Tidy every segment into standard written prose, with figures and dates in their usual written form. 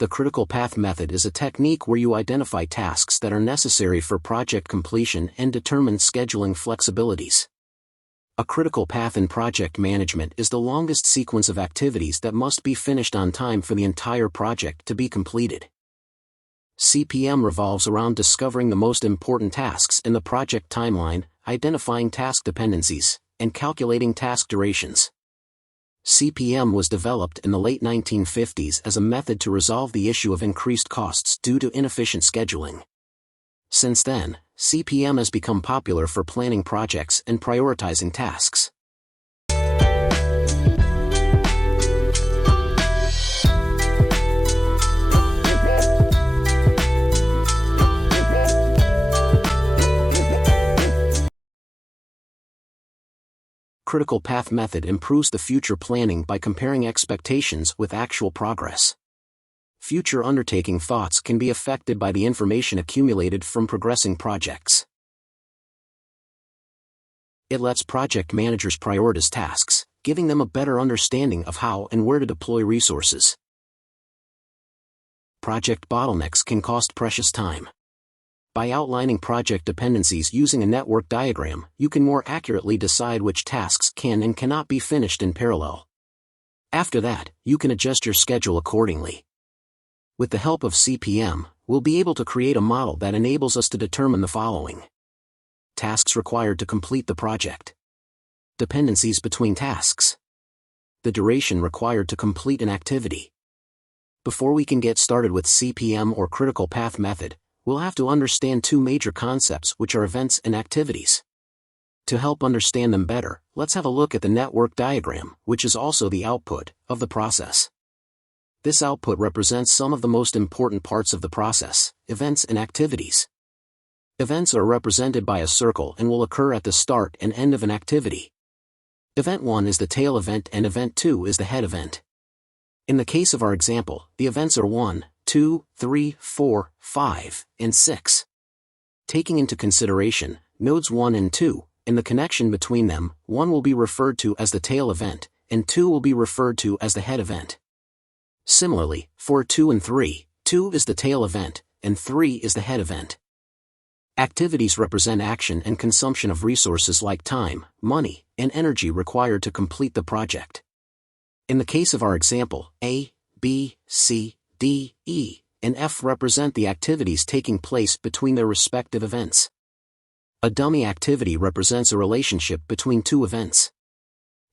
The critical path method is a technique where you identify tasks that are necessary for project completion and determine scheduling flexibilities. A critical path in project management is the longest sequence of activities that must be finished on time for the entire project to be completed. CPM revolves around discovering the most important tasks in the project timeline, identifying task dependencies, and calculating task durations. CPM was developed in the late 1950s as a method to resolve the issue of increased costs due to inefficient scheduling. Since then, CPM has become popular for planning projects and prioritizing tasks. Critical path method improves the future planning by comparing expectations with actual progress. Future undertaking thoughts can be affected by the information accumulated from progressing projects. It lets project managers prioritize tasks, giving them a better understanding of how and where to deploy resources. Project bottlenecks can cost precious time. By outlining project dependencies using a network diagram, you can more accurately decide which tasks can and cannot be finished in parallel. After that, you can adjust your schedule accordingly. With the help of CPM, we'll be able to create a model that enables us to determine the following: tasks required to complete the project, dependencies between tasks, the duration required to complete an activity. Before we can get started with CPM or critical path method, we'll have to understand two major concepts, which are events and activities. To help understand them better, let's have a look at the network diagram, which is also the output of the process. This output represents some of the most important parts of the process, events and activities. Events are represented by a circle and will occur at the start and end of an activity. Event 1 is the tail event and Event 2 is the head event. In the case of our example, the events are 1, 2, 3, 4, 5, and 6. Taking into consideration nodes 1 and 2, in the connection between them, 1 will be referred to as the tail event, and 2 will be referred to as the head event. Similarly, for 2 and 3, 2 is the tail event, and 3 is the head event. Activities represent action and consumption of resources like time, money, and energy required to complete the project. In the case of our example, A, B, C, D, E, and F represent the activities taking place between their respective events. A dummy activity represents a relationship between two events.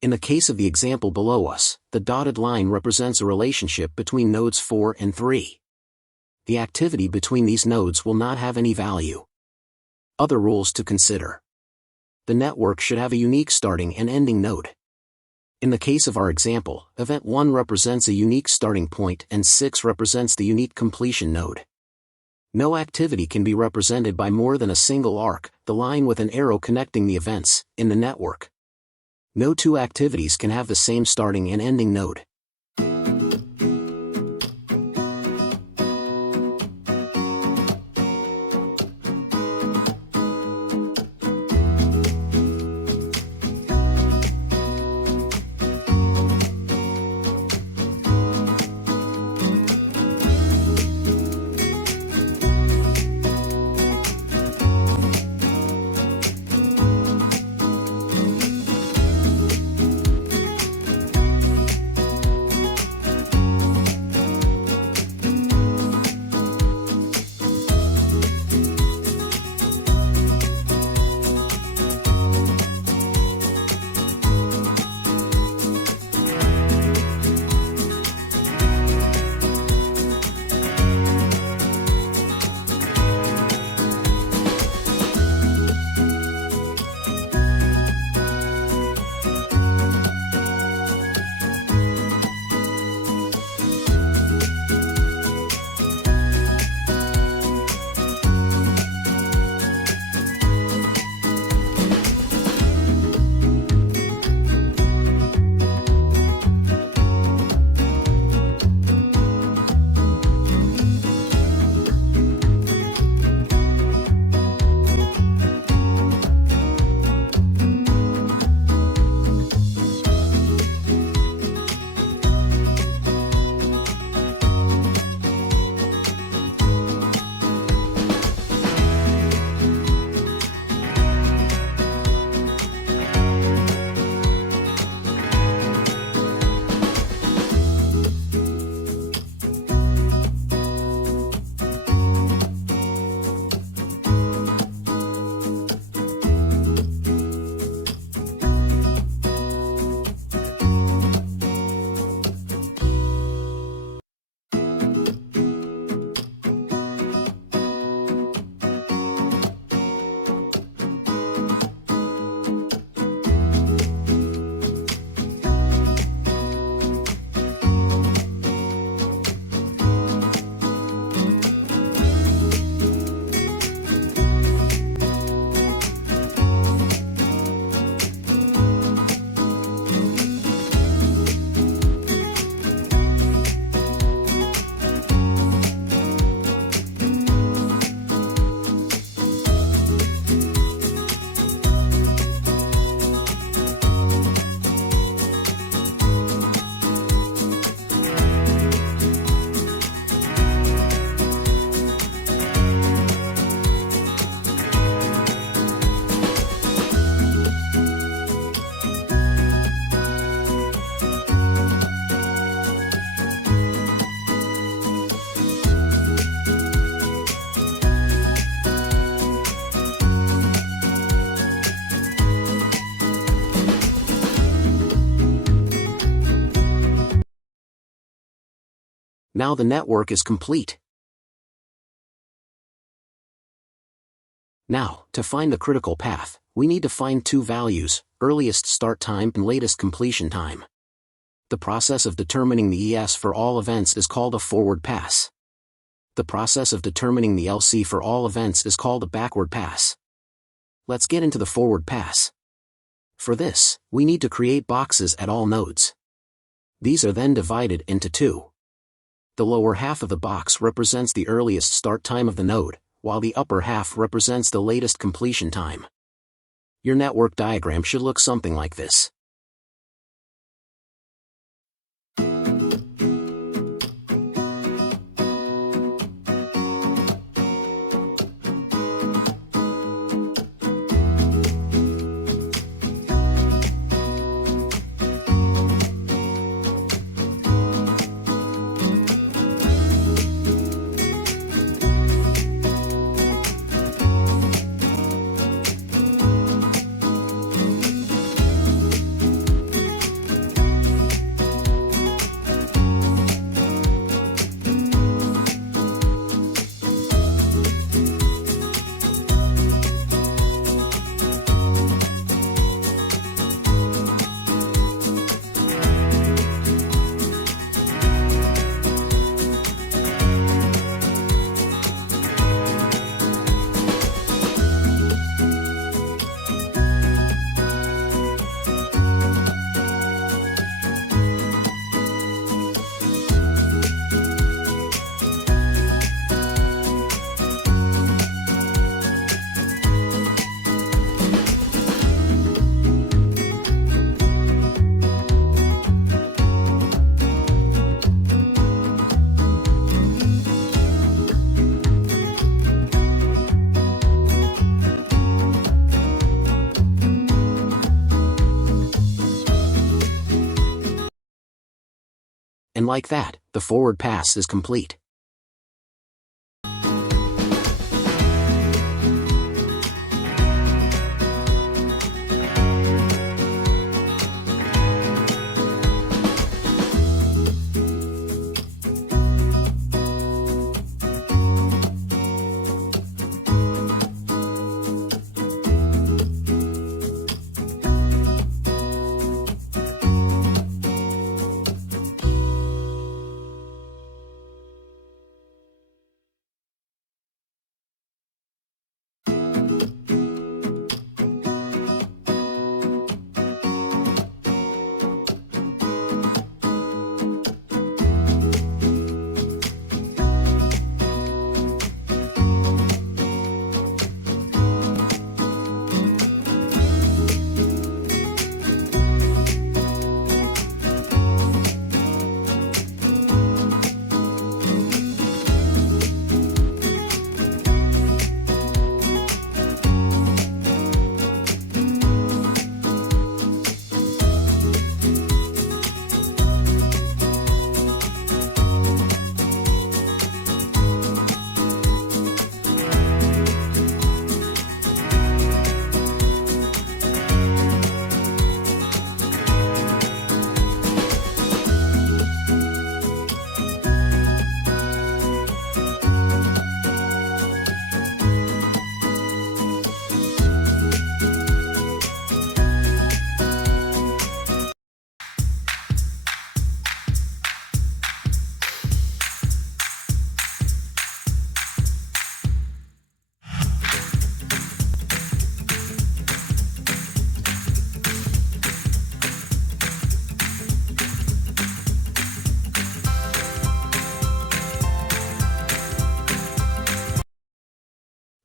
In the case of the example below us, the dotted line represents a relationship between nodes 4 and 3. The activity between these nodes will not have any value. Other rules to consider. The network should have a unique starting and ending node. In the case of our example, Event 1 represents a unique starting point and 6 represents the unique completion node. No activity can be represented by more than a single arc, the line with an arrow connecting the events, in the network. No two activities can have the same starting and ending node. Now the network is complete. Now, to find the critical path, we need to find two values, earliest start time and latest completion time. The process of determining the ES for all events is called a forward pass. The process of determining the LC for all events is called a backward pass. Let's get into the forward pass. For this, we need to create boxes at all nodes. These are then divided into two. The lower half of the box represents the earliest start time of the node, while the upper half represents the latest completion time. Your network diagram should look something like this. And like that, the forward pass is complete.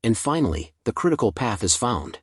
And finally, the critical path is found.